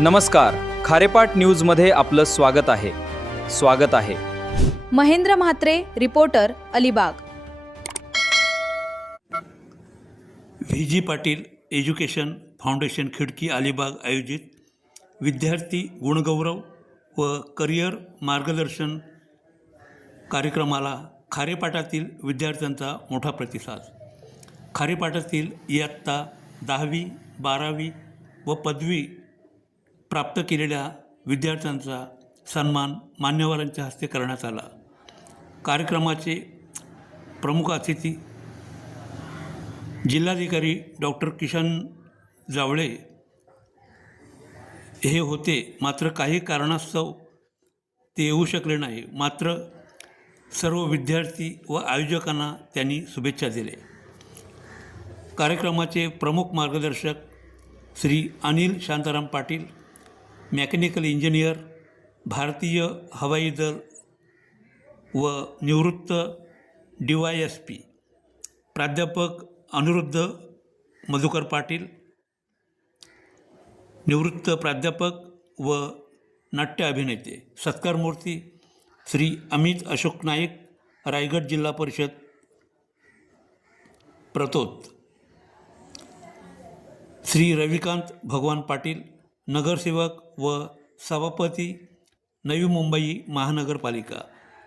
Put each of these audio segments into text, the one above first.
नमस्कार, खारेपाट न्यूजमध्ये आपलं स्वागत आहे. Mahendra Mhatre, reporter, Alibag. VG. Patil education foundation खिडकी अलिबाग आयोजित विद्यार्थी गुणगौरव व करिअर मार्गदर्शन कार्यक्रमाला खारेपाटातील विद्यार्थ्यांचा मोठा प्रतिसाद. खारेपाटातील इयत्ता 10वी, 12वी व पदवी प्राप्त केलेल्या विद्यार्थ्यांचा सन्मान मान्यवरांच्या हस्ते करण्यात आला. कार्यक्रमाचे प्रमुख अतिथी जिल्हाधिकारी डॉक्टर किशन जावळे हे होते. मात्र काही कारणास्तव ते येऊ शकले नाही. मात्र सर्व विद्यार्थी व आयोजकांना त्यांनी शुभेच्छा दिल्या. कार्यक्रमाचे प्रमुख मार्गदर्शक श्री अनिल शांताराम पाटील, मेकॅनिकल इंजिनियर, भारतीय हवाई दल व निवृत्त DYSP, प्राध्यापक अनिरुद्ध मधुकर पाटील, निवृत्त प्राध्यापक व नाट्य अभिनेते. सत्कारमूर्ती श्री अमित अशोक नाईक, रायगड जिल्हा परिषद प्रतोद. श्री रविकांत भगवान पाटील, नगरसेवक व सभापती नवी मुंबई महानगरपालिका.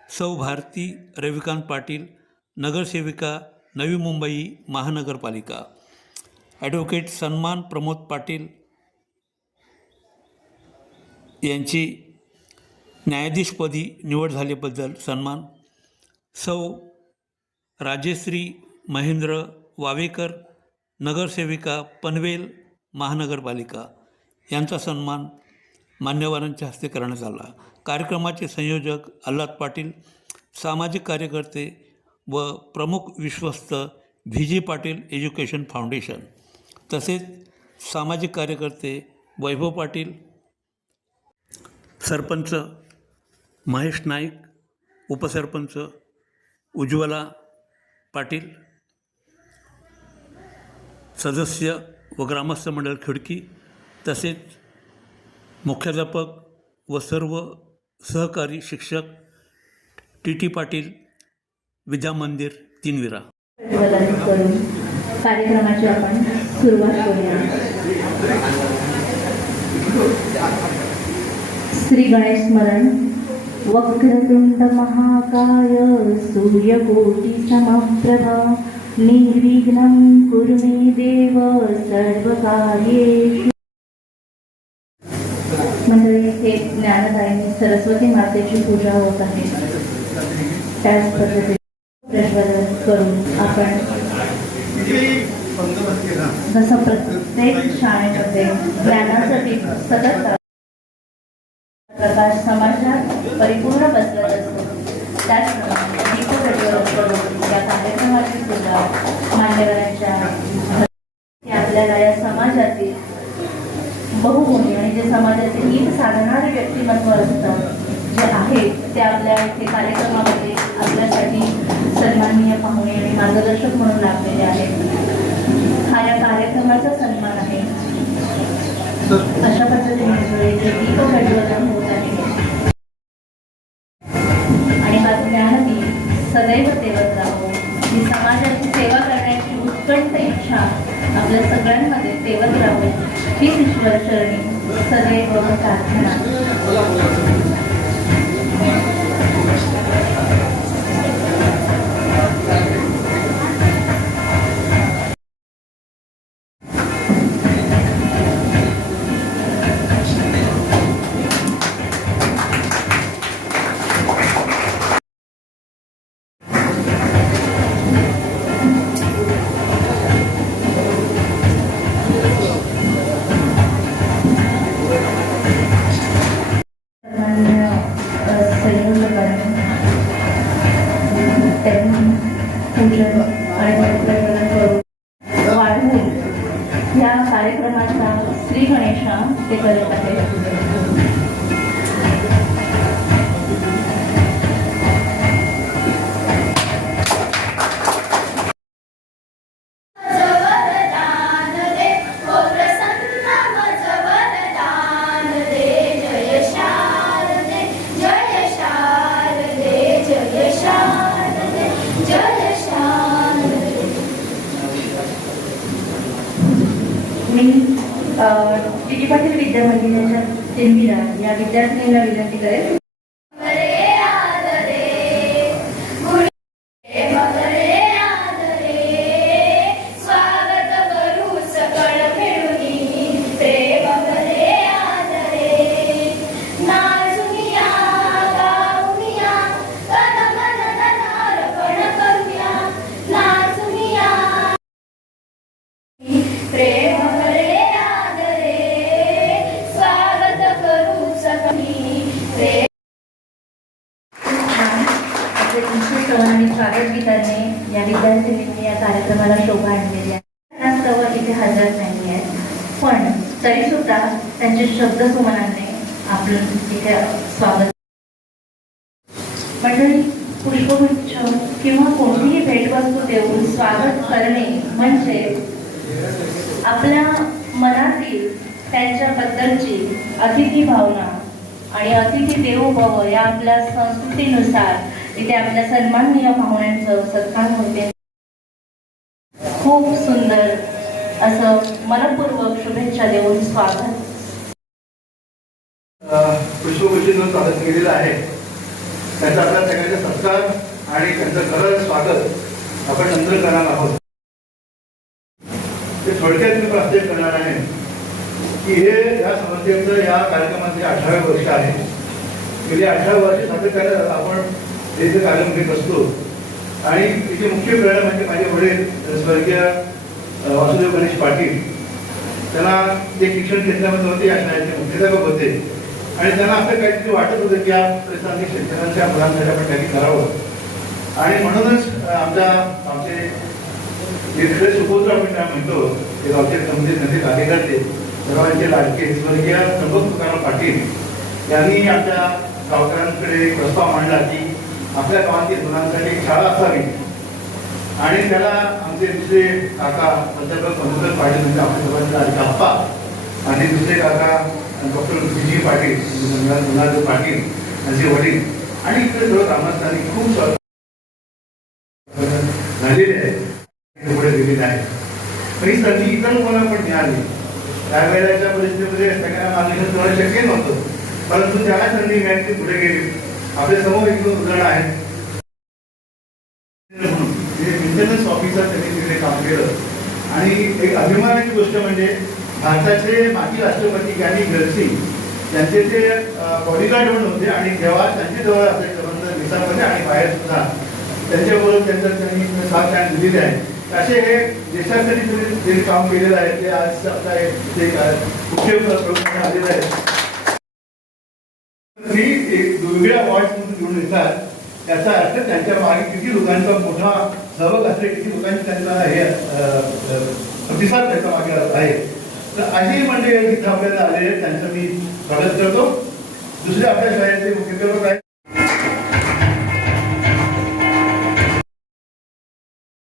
सौ भारती रविकांत पाटील, नगरसेविका नवी मुंबई महानगरपालिका. ॲडव्होकेट सन्मान प्रमोद पाटील यांची न्यायाधीशपदी निवड झाल्याबद्दल सन्मान. सौ राजेश्री महेंद्र वावेकर, नगरसेविका पनवेल महानगरपालिका यांचा सन्मान मान्यवरांच्या हस्ते करण्यात आला. कार्यक्रमाचे संयोजक आल्हाद पाटील, सामाजिक कार्यकर्ते व प्रमुख विश्वस्त व्ही.जी. पाटील एज्युकेशन फाउंडेशन, तसेच सामाजिक कार्यकर्ते वैभव पाटील, सरपंच महेश नाईक, उपसरपंच उज्ज्वला पाटील, सदस्य व ग्रामस्थ मंडळ खिडकी, तसेच मुख्याध्यापक व सर्व सहकारी शिक्षक TT पाटील विद्यामंदिर तीनविरा. करून कार्यक्रमाची आपण सुरुवात करूया. श्री गणेश स्मरण. वक्रतुंड महाकाय सूर्यकोटि समप्रभा निर्विघ्नं कुरु मे देव सर्वकार्येषु. मंडळी, हे ज्ञानदायिनी सरस्वती मातेची पूजा होत आहे. त्याच पद्धतीने प्रज्वलन करून आपण जसं प्रत्येक शाळेमध्ये ज्ञानासाठी सतत प्रकाश समाजात परिपूर्ण बसवत असतो, त्याचप्रमाणे दीप प्रज्वलन करून या कार्यक्रमाची पूजा मान्यवरांच्या आपल्याला या समाजातील बहुगुणी आणि जे समाजाचे हित साधणारे व्यक्तिमत्व असतं जे आहे ते आपल्या इथे कार्यक्रमामध्ये आपल्यासाठी सन्माननीय पाहुणे आणि मार्गदर्शक म्हणून लाभलेले आहेत. हा या कार्यक्रमाचा सन्मान आहे. अशा पद्धतीने जे दीप प्रज्वलन होत आहे आणि हा ज्ञानदीप सदैव तेवत राहो. ही समाजाची सेवा करण्याची उत्कंठ इच्छा आपल्या सगळ्यांमध्ये तेवत राहो, हीच ईश्वर चरणी सदैव प्रार्थना. वाढवून या कार्यक्रमाचा श्री गणेशा ते करत आहेत. डी पाटील विद्या मंदिराच्या तिरमिरा या विद्यार्थिनीला विनंती करेल. आणि स्वागत गीताने या विद्यार्थिनींनी या कार्यक्रमाला शोभा आणलेली आहे. त्यांना इथे हजर नाही आहे, पण तरी सुद्धा त्यांचे शब्द सुमनाने आपलं इथे स्वागत. मंडळी, पुष्पगुच्छ किंवा कोणतीही भेटवस्तू देऊन स्वागत करणे म्हणजे आपल्या मनातील त्यांच्याबद्दलची अतिथी भावना आणि अतिथी देवो भव या आपल्या संस्कृतीनुसार इथे आपल्या सन्माननीय पाहुण्यांचं सत्कार होते. खूप सुंदर असं मनपूर्वक शुभेच्छा देऊन स्वागत. पुष्पगुच्छेतून स्वागत केलेलं आहे. त्याचा आपल्या सगळ्यांचा सत्कार आणि त्यांचं खरं स्वागत आपण नंतर करणार आहोत. ते थोडक्यात मी प्रास्ताविक करणार आहे की हे या संस्थेचं या कार्यक्रमाचे 18वे वर्ष आहे. गेली 18 वर्ष सातत्याने आपण हे कार्यक्रम घेत असतो आणि तिचे मुख्य प्रेरणा म्हणजे माझे वडील स्वर्गीय वासुदेव गणेश पाटील. त्यांना ते शिक्षण क्षेत्रामध्ये होते, या शाळेचे मुख्याध्यापक होते आणि त्यांना आपलं काहीतरी वाटत होतं की या परिसरातील शिक्षणाच्या मुलांसाठी आपण काही करावं आणि म्हणूनच आमचे इकडे सुपुत्र आपण काय म्हणतो ते गावचे संबंधित नदी कार्यकर्ते सर्वांचे लाडके स्वर्गीय त्र्यंबक तुकाराम पाटील यांनी आमच्या गावकऱ्यांकडे प्रस्ताव मांडला की आपल्या गावातील मुलांसाठी एक शाळा असावी आणि त्याला आमचे दुसरे काका प्राध्यापक मधुकर पाटील म्हणजे आपल्या सर्वांचे लाडके आप्पा आणि दुसरे काका डॉक्टर विजय पाटील गुणाधर पाटील यांचे वडील आणि इकडे सर्व ग्रामस्थांनी खूप झालेले आहे, पुढे दिलेले आहे. ही संधी इतर लोकांना पण मिळाली. त्यावेळेच्या परिस्थितीमध्ये सगळ्यांना मागणी थोडं शक्य नव्हतं, परंतु त्याला संधी मिळाली, पुढे गेली. आपल्या समोर एक दोन उदाहरण आहेत. मेंटेनन्स ऑफिसर त्यांनी तिकडे काम केलं आणि एक अभिमानाची गोष्ट म्हणजे भारताचे माजी राष्ट्रपती ज्ञानी गडसिंग त्यांचे ते बॉडीगार्ड म्हणून होते आणि जेव्हा त्यांच्या जवळ असायचं म्हणजे देशामध्ये आणि बाहेर सुद्धा त्यांच्याबरोबर त्यांनी साथ ज्ञान दिलेले आहे. असे हे देशासाठी जे काम केलेलं आहे ते आज आपला मुख्य प्रमुख आलेलं आहे. एक वेगवेगळ्या अवॉर्ड्स घेऊन येतात, त्याचा अर्थ त्यांच्या मागे किती लोकांचा मोठा सहभाग असते, किती लोकांची त्यांना हे प्रतिसाद त्याच्या मागे आहे. तर अशी म्हणजे तिथं आपल्याला आलेले आहेत, त्यांचं मी स्वागत करतो. दुसरे आपल्या शाळेचे मुख्याध्यापक आहेत.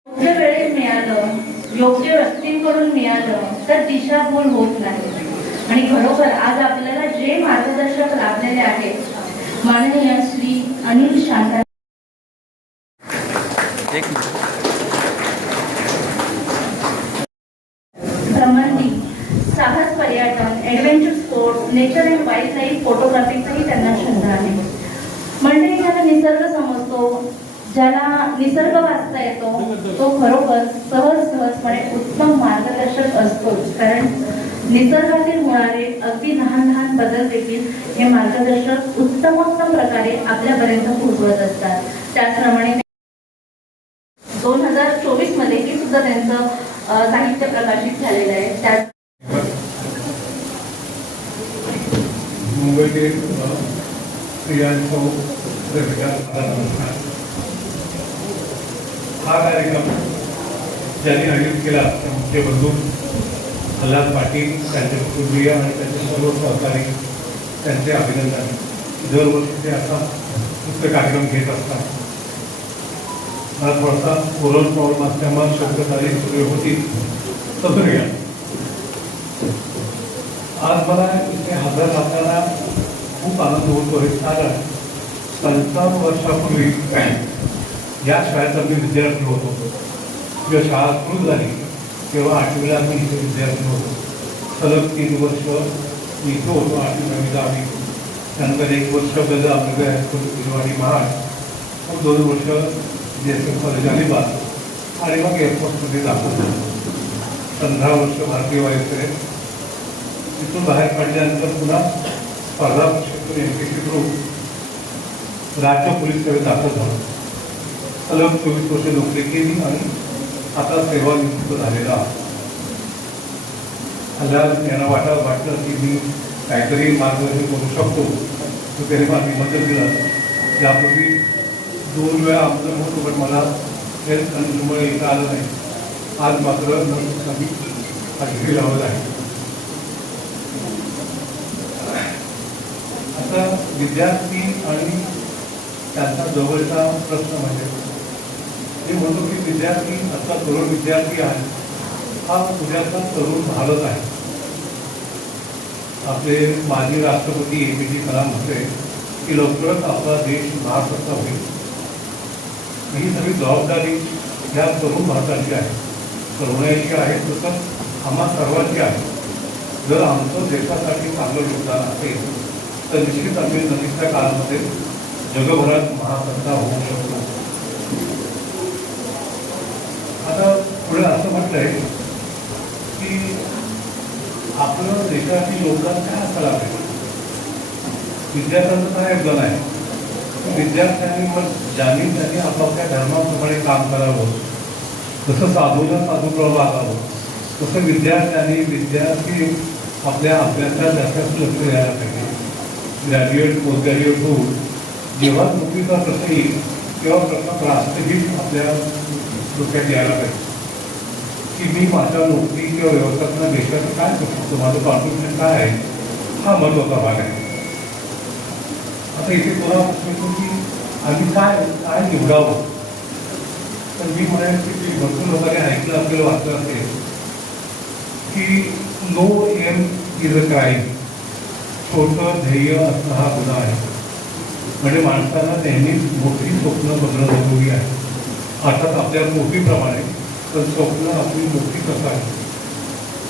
योग्य वेळेत मिळालं, योग्य व्यक्तींकडून मिळालं तर दिशाभूल होत नाही. आणि खरोखर आज आपल्याला जे मार्गदर्शक लाभलेले आहेत माननीय श्री अनिल शांता संबंधी साहस पर्यटन, adventure sports, nature and wildlife फोटोग्राफीचाही त्यांना छंद आहे. मंडळी, ज्याला निसर्ग समजतो, ज्याला निसर्ग वाचता येतो तो खरोखर सहजपणे उत्तम मार्गदर्शक असतोच. कारण निसर्गातील होणारे अगदी लहान बदल देखील हे मार्गदर्शक उत्तमोत्तम प्रकारे आपल्यापर्यंत पोहोचवत असतात. त्याचप्रमाणे 2024 मध्ये हे सुद्धा त्यांचं साहित्य प्रकाशित झालेलं आहे. त्यात मुंबईतील हा कार्यक्रम ज्यांनी आयोजित केला मुख्य बंधू प्रल्हाद पाटील, त्यांचे कुटुंबीय आणि त्यांचे सर्व सहकारी त्यांचे अभिनंदन. दरवर्षी ते असा मुख्य कार्यक्रम घेत असतात. मला थोडासा ओरल प्रॉब्लेम असल्यामुळे शब्दकारी सुरू होती तसं घ्या. आज मला इथे हजर राहताना खूप आनंद होतोय, कारण 55 वर्षापूर्वी या शाळेचा मी विद्यार्थी होतो. जेव्हा शाळा सुरू झाली तेव्हा 8वीला मी इथे विद्यार्थी होतो. सलग 3 वर्ष मी इथं होतो 8वी 9वीला आम्ही. त्यानंतर 1 वर्ष गजा आंबेडकर हायस्कूल कुलवाडी महाड, मग 2 वर्ष JSM कॉलेज अलिबाग आणि मग एअरफोर्समध्ये दाखल झालो. 15 वर्ष भारतीय वायुसेनेत. तिथून बाहेर काढल्यानंतर पुन्हा स्पर्धा परीक्षेतून MPSC थ्रू राज्य पोलीस सेवेत दाखल झालो. सलग 24 वर्ष नोकरी केली आणि आता सेवानिवृत्त झालेला आहे. मला यांना वाटलं की मी काहीतरी मार्गदर्शन करू शकतो, तर त्याने माझी मदत दिलं. यापूर्वी 2 वेळा आमचं होतो, पण मला हेल्थ कंडिशनमुळे येता आलं नाही. आज मात्र आम्ही हजेरी लावत आहे. आता विद्यार्थी आणि त्यांचा जवळचा प्रश्न म्हणजे मी म्हणतो की विद्यार्थी आता तरुण विद्यार्थी आहे, हा उद्याचा तरुण भारत आहे. आपले माजी राष्ट्रपती APJ कलाम म्हटले की लवकरच आपला देश महासत्ता होईल. ही सगळी जबाबदारी या तरुण भारताची आहे, तरुणाईची आहे, तसंच आम्हा सर्वांची आहे. जर आमचं देशासाठी चांगलं योगदान असेल तर निश्चित आम्ही नजीकच्या काळामध्ये जगभरात महासत्ता होऊ शकतो. आता पुढे असं म्हटलंय की आपलं देशातील योगदान काय असायला पाहिजे. विद्यार्थ्यांचं काय योगदान आहे, विद्यार्थ्यांनी मग ज्यांनी त्यांनी आपापल्या धर्माप्रमाणे काम करावं, जसं साधूला साधूप्रभाव वागावं, तसं विद्यार्थी आपल्या अभ्यासात जास्त लक्ष द्यायला पाहिजे. ग्रॅज्युएट पोस्ट ग्रॅज्युएट होऊन जेव्हा नोकरीचा प्रश्न येईल तेव्हा प्रश्न राष्ट्रहित आपल्या डोक्यात यायला पाहिजे की मी माझ्या नोकरी किंवा व्यवसायात देशाचं काय करू शकतो, माझं कॉन्ट्रिब्युशन काय आहे, हा महत्त्वाचा भाग आहे. आता इथे कोणा प्रश्न की आम्ही काय निवडावं, तर मी म्हणेन की भरपूर लोकांनी ऐकलं आपल्याला वाचलं असेल की no aim is a crime. छोटं ध्येय असणं हा गुन्हा आहे. म्हणजे माणसाला नेहमीच मोठी स्वप्न बघणं जरुरी आहे. अर्थात आपल्या मोठीप्रमाणे, तर स्वप्न आपली मोठी कसं आहे.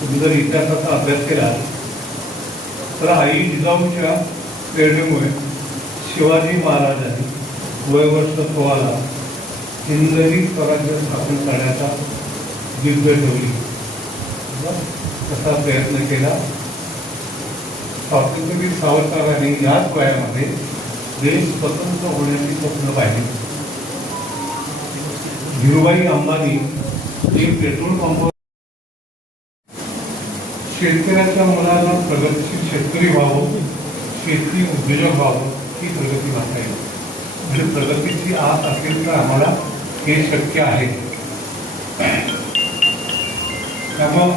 तुम्ही जर इतिहासाचा अभ्यास केला तर आई जिजाऊच्या प्रेरणेमुळे शिवाजी महाराजांनी वयवर्ष 16 हिंदवी स्वराज्य स्थापन करण्याचा जिद्द ठेवली. तसा प्रयत्न केला. स्वातंत्र्यवीर सावरकरांनी याच वयामध्ये देश स्वतंत्र होण्याची स्वप्न पाहिली. धीरूभाई अंबानी एक पेट्रोल पंप शेतकऱ्याच्या मुलाला प्रगतीशील शेतकरी व्हावं, शेतकरी उद्योजक व्हावं, ही प्रगती म्हणता येईल. म्हणजे प्रगतीची आस असेल तर आम्हाला हे शक्य आहे. त्यामुळं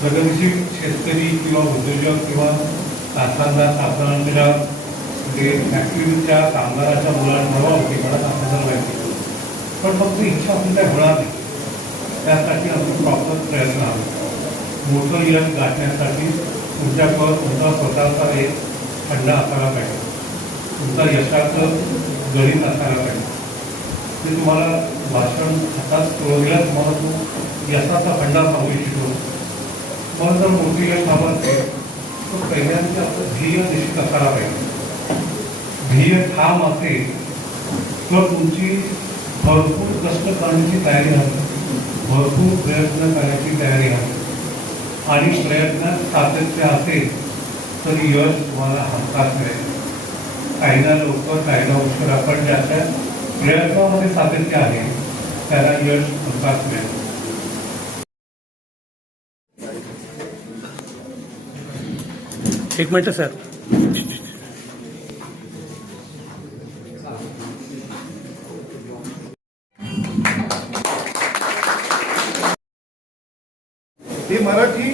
प्रगतीशील शेतकरी किंवा उद्योजक किंवा कारखानदार म्हणजे फॅक्टरीच्या कामगाराच्या मुलांना होती मला आपल्याला माहिती. पण फक्त इच्छा आपण काय होणार नाही. त्यासाठी आमचा प्रॉपर प्रयत्न आहे. मोठं यश गाठण्यासाठी तुमच्याकडं तुमचा स्वतःचा एक खंड असायला पाहिजे, तुमचा यशाचं गणित असायला पाहिजे. ते तुम्हाला भाषण हातात सुरुवातीला तुम्हाला तो यशाचा खंडा सांगू इच्छितो. मला जर मोठी यश हवं असेल तर पहिल्यांदा आपलं ध्येय निश्चित असायला पाहिजे. ध्येय ठाम असेल तर तुमची भरपूर कष्ट करण्याची तयारी हवी, भरपूर प्रयत्न करण्याची तयारी हवी. आणि प्रयत्नात सातत्य असेल तर यश तुम्हाला हमखास मिळेल. काहींना लवकर काहींना उशीर, पण ज्याच्या प्रयत्नामध्ये सातत्य आहे त्याला यश हमखास मिळेल. एक मिनटं सर. ही मराठी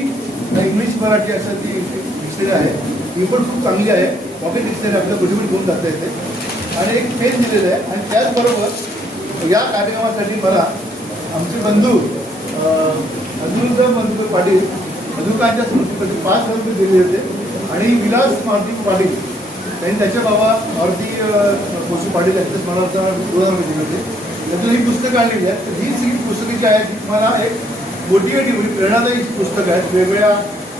इंग्लिश मराठी असं ती डिक्शनरी आहे. ही पण खूप चांगली आहे. पॉकेट डिक्शनरी आपल्या कुठे पण घेऊन जाता येते. आणि एक पेज दिलेलं आहे. आणि त्याचबरोबर या कार्यक्रमासाठी मला आमचे बंधू अजून मधुकर पाटील, मधुकांच्या स्मृतीसाठी 5,000 रुपये दिले होते. आणि विलास मारुती पाटील त्यांनी त्याच्या बाबा मारुती कोसू पाटील यांच्या स्मरणार्थ 2,000 रुपये दिले होते. त्यातून ही पुस्तकं आणलेली आहेत. तर ही सगळी पुस्तकं जी आहेत ती तुम्हाला एक मोटिवेटिव्ह प्रेरणादायी पुस्तकं आहेत. वेगवेगळ्या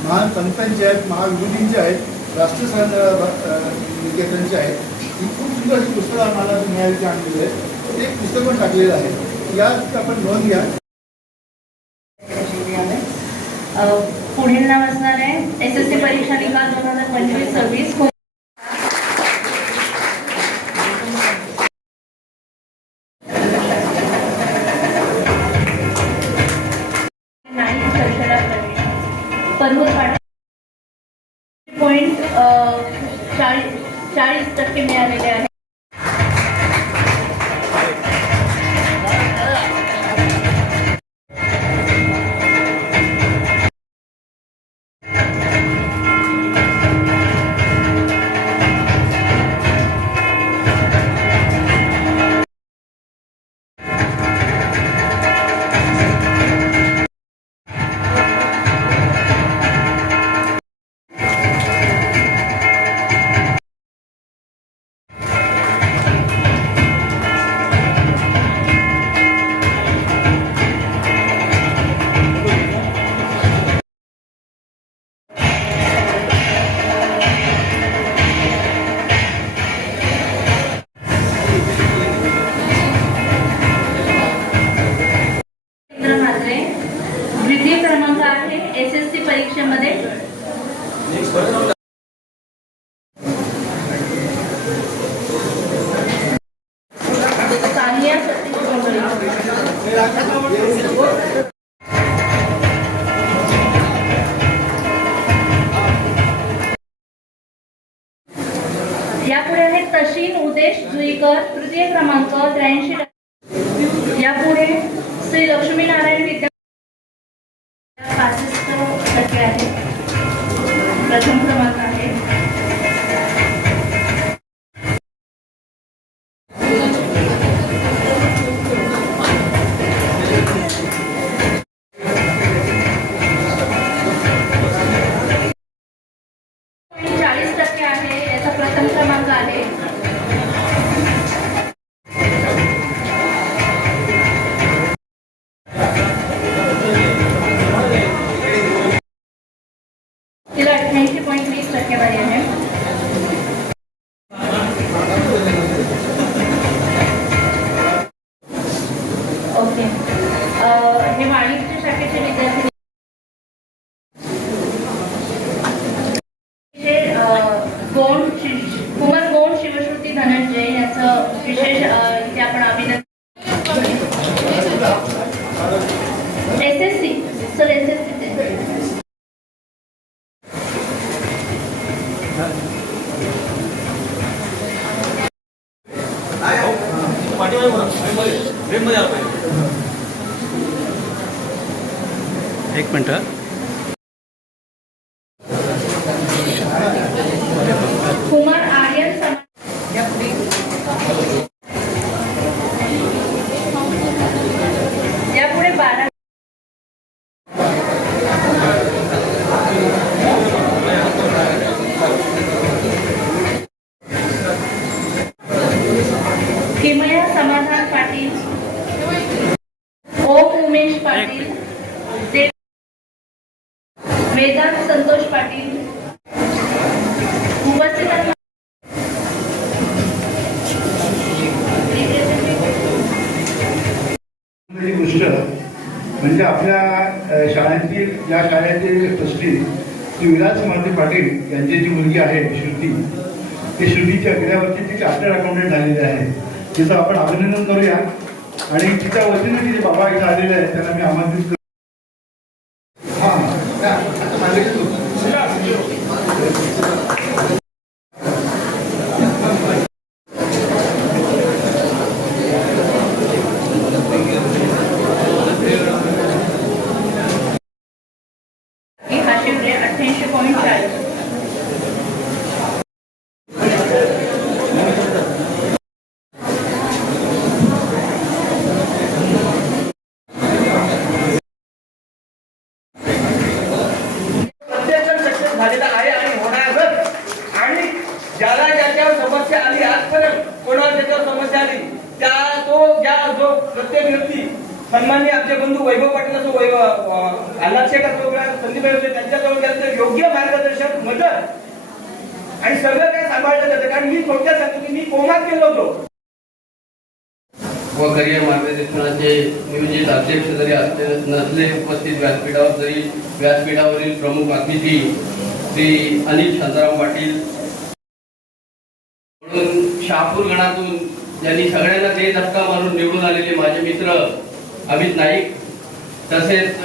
महान संतांची आहेत, महाविभूतींची आहेत, राष्ट्रसंत निकेतनची आहेत. ही खूप सुंदर अशी पुस्तकं आम्हाला मिळाली ते आणलेली आहे. ते एक पुस्तक पण टाकलेलं आहे. यात आपण नोंद घ्या. पुढील नाव असणार आहे SSC परीक्षा निकाल 2025-26. पॉईंट 40% मिळालेले आहे. द्वितीय क्रमांक आहे SSC परीक्षेमध्ये. सानिया सतीश डोंगरे. यापुढे आहे तशीन उदेश जुईकर, तृतीय क्रमांक 83. यापुढे श्री लक्ष्मीनारायण विद्या 65% आहे. प्रथम क्रमांक आहे. तिला 88.20% आहे. ओके. हे वाणिज्य शाखेचे विद्यार्थी कुमार गोंड शिवश्रुती धनंजय याचं विशेष इथे आपण अभिनंदन. SSC सर SSC एक मिनट. कुमार आर्यन यापुढे 12. किमया समाधान पाटील, ओम उमेश पाटील, वेदांत संतोष पाटील. उपस्थितांना ही गोष्ट म्हणजे आपल्या शाळांची या शाळेचे ट्रस्टी श्री विलास मारुती पाटील यांची जी मुलगी आहे श्रुती, ती श्रुतीच्या विड्यावरती ती चार्टर्ड अकाउंटंट झालेली आहे. तिचं आपण अभिनंदन करूया. आणि तिच्या वतीने जे बाबा इथं आलेले आहेत त्यांना मी आमंत्रित करतो. झालेला आहे आणि होणार. आणि ज्याला ज्याच्यावर समस्या आली, आजपर्यंत कोणाला त्याच्यावर समस्या आली, जो प्रत्येक व्यक्ती सन्माननीय आमचे बंधू वैभव पाटील असो, आल्हाद शेख असो किंवा संदीप असो, त्यांच्याजवळ गेलं तर योग्य मार्गदर्शन, मदत आणि सगळं काय सांभाळलं जातं. कारण मी थोडक्यात सांगतो की मी कोमात गेलो होतो व करिअर मार्गदर्शनाचे नियोजित अध्यक्ष जरी असले नसले उपस्थित व्यासपीठावर, जरी व्यासपीठावरील प्रमुख अतिथी श्री अनिल शांताराम पाटील म्हणून शहापूर गणातून ज्यांनी सगळ्यांना ते धक्का मारून निवडून आलेले माझे मित्र अमित नाईक, तसेच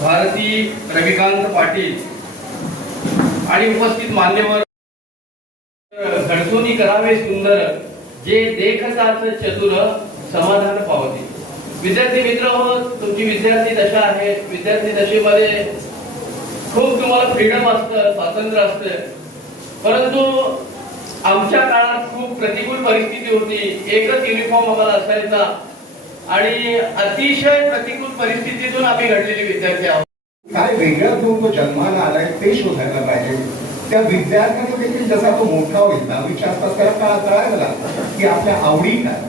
भारती रविकांत पाटील आणि उपस्थित मान्यवर घडसोनी करावे सुंदर जे देखतात चतुर समाधान पावते. विद्यार्थी मित्र हो, तुमची विद्यार्थी दशा आहे. विद्यार्थी दशेमध्ये खूप तुम्हाला फ्रीडम असतं, स्वातंत्र्य असतं, परंतु आमच्या काळात खूप प्रतिकूल परिस्थिती होती. एकच युनिफॉर्म आम्हाला असायचा आणि अतिशय प्रतिकूल परिस्थितीतून आम्ही घडलेले विद्यार्थी आहोत. काय वेगळं घेऊन तो जन्माला आलाय ते शोधायला पाहिजे. त्या विद्यार्थ्याने देखील जसा तो मोठा होईल 10वीच्या आसपास त्याला कळायला लागतं की आपल्या आवडी काय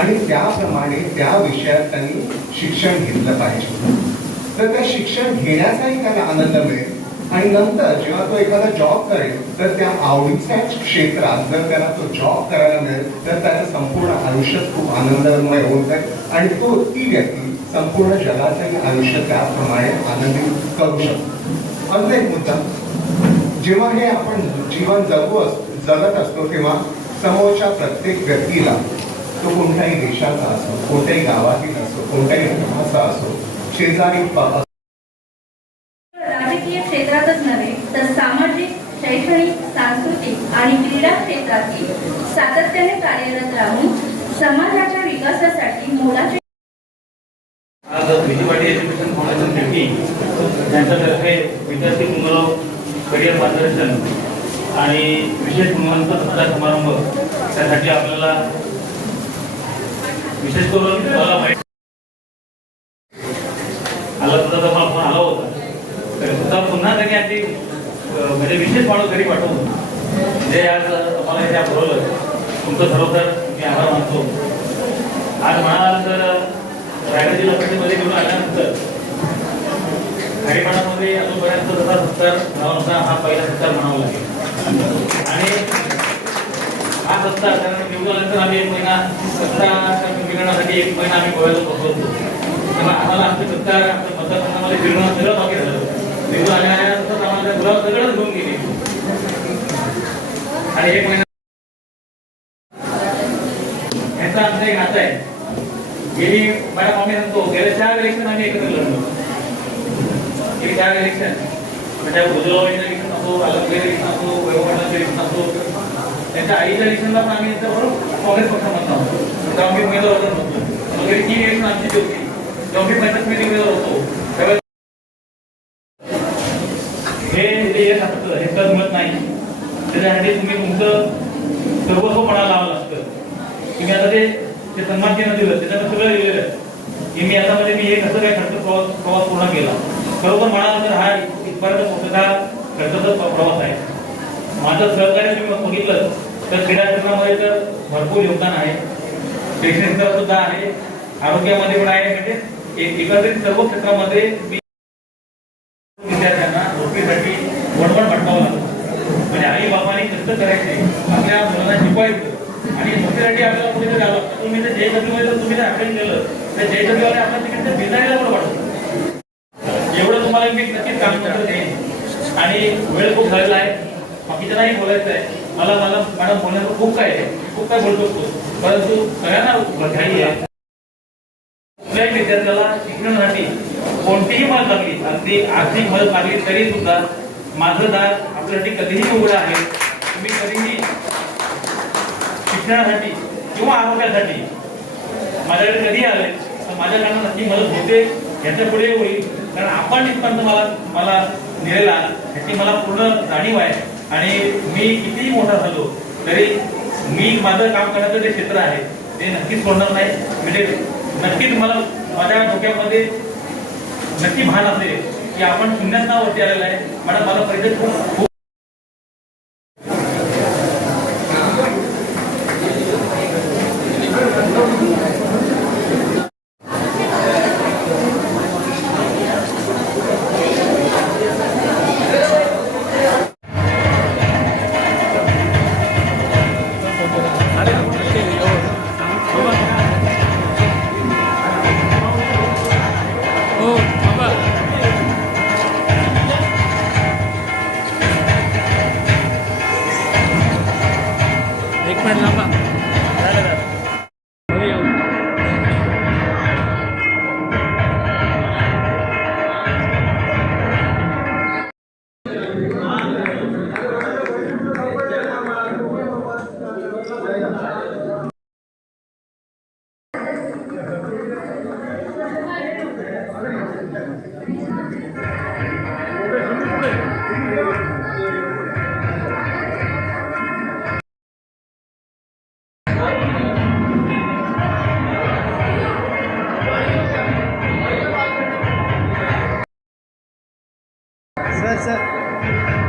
आणि त्याप्रमाणे त्या विषयात त्यांनी शिक्षण घेतलं पाहिजे. तर त्या शिक्षण घेण्याचाही त्याला आनंद मिळेल आणि नंतर जेव्हा तो एखादा जॉब करेल तर त्या आवडीच्या क्षेत्रात जर त्याला तो जॉब करायला मिळेल तर त्याचं संपूर्ण आयुष्य खूप आनंदमय होत आहे आणि ती व्यक्ती संपूर्ण जगाचंही आयुष्य त्याप्रमाणे आनंदित करू शकतो. अजून एक मुद्दा, जेव्हा हे आपण जीवन जगत असतो तेव्हा समोरच्या प्रत्येक व्यक्तीला, तो कोणत्याही देशाचा असो, कोणत्याही गावातील असो, कोणत्याही धर्माचा असो, शेजारी राजकीय क्षेत्रातच नव्हे तर सामाजिक, शैक्षणिक, सांस्कृतिक आणि क्रीडा क्षेत्रातील सातत्याने कार्यरत राहून समाजाच्या विकासासाठी मोलाचे आज विजयवाडी एज्युकेशन फाउंडेशन दिल्ली यांच्यातर्फे विद्यार्थी पुनर्व करिअर मार्गदर्शन आणि विशेष गुणवंत सत्कार समारंभ, त्यासाठी आपल्याला विशेष करून मला माहिती आला सुद्धा तर मला फोन आला होता, तरी सुद्धा पुन्हा त्यांनी अशी म्हणजे विशेष माणूस घरी पाठवून जे आज आम्हाला इथे बोलवलं, तुमचं खरोखर मी आभार मानतो. आज म्हणाल तर रायगड जिल्हा परिषदेमध्ये घेऊन आल्यानंतर हरिपाणामध्ये अजूनपर्यंत जसा सत्कार नावाचा हा पहिला सत्कार म्हणावा लागेल आणि हा सत्कार कारण निवडून आल्यानंतर आम्ही 1 महिना सत्ता मिळवण्यासाठी 1 महिना आम्ही गोव्याला बसवतो. तेव्हा आम्हाला आमचे सत्कार आमच्या मतदारसंघामध्ये फिरणं सगळं बाकी झालं. निवडून आल्यानंतर आम्हाला गुलाब सगळंच घेऊन गेले आणि 1 महिना यांचा आमचं एक नातं आहे. गेली मॅडम आम्ही सांगतो गेल्या 4 इलेक्शन आम्ही एकत्र लढलो. गेली 4 इलेक्शन म्हणजे भुजबळांचं इलेक्शन असो, आलमगीर इलेक्शन असो, वैभववाडांचं इलेक्शन असो, त्यांच्या आईच्या इलेक्शनला पण आम्ही त्याच्याबरोबर काँग्रेस पक्षामधला होतो. तेव्हा आम्ही उमेदवार होतो. मग गेली 3 इलेक्शन आमची जी होती तेव्हा मी पंचायत उमेदवार होतो. त्यावेळेस हे यश असतं, हे पद मिळत नाही. त्याच्यासाठी तुम्ही तुमचं सर्वस्वपणा लावावं लागतं. तुम्ही आता ते सन्मान चिन्ह दिलं, त्याच्यावर सगळं लिहिलेलं आहे की मी आता म्हणजे मी हे कसं काय खर्च प्रवास पूर्ण केला. बरोबर म्हणाला तर हा इथपर्यंत मोठा खर्चाचा प्रवास आहे. माझं सहकार्य तुम्ही बघितलं तर क्रीडा क्षेत्रामध्ये तर भरपूर योगदान आहे, शैक्षणिक क्षेत्रात सुद्धा आहे, आरोग्यामध्ये पण आहे. म्हणजे एकत्रित सर्व क्षेत्रामध्ये मी विद्यार्थ्यांना नोकरीसाठी वणवण भटकावं लागतं. म्हणजे आई बाबांनी कष्ट करायचे, आपल्या मुलांना शिकवायचं आणि नोकरीसाठी आपल्याला कुठेतरी जावं लागतं. तुम्ही जर JW तुम्ही जर अटेंड केलं तर JW आपल्या तिकडे डिझाईनला पण वाटतं. एवढं तुम्हाला मी नक्कीच काम करत देईन आणि वेळ खूप झालेला आहे. बाकीच्या नाही बोलायचं आहे. मला मॅडम बोलण्याचं खूप काय बोलू शकतो, परंतु सगळ्यांना घाई आहे. कुठल्याही विद्यार्थ्याला शिक्षणासाठी कोणतीही मदत लागली, अगदी आर्थिक मदत लागली तरी सुद्धा माझं दार आपल्यासाठी कधीही उघडं आहे. तुम्ही कधीही शिक्षणासाठी किंवा आरोग्यासाठी माझ्याकडे कधी आले तर माझ्याकडनं नक्की मदत होते, याच्या पुढे होईल. कारण आपण इथपर्यंत मला दिलेला ह्याची मला पूर्ण जाणीव आहे आणि मी कितीही मोठा झालो तरी मी माझं काम करण्याचं जे क्षेत्र आहे ते नक्कीच सोडणार नाही. म्हणजे नक्कीच मला माझ्या डोक्यामध्ये नक्की भान असेल की आपण शून्यातनावरती आलेला आहे. मॅडम मला परिचय खूप सर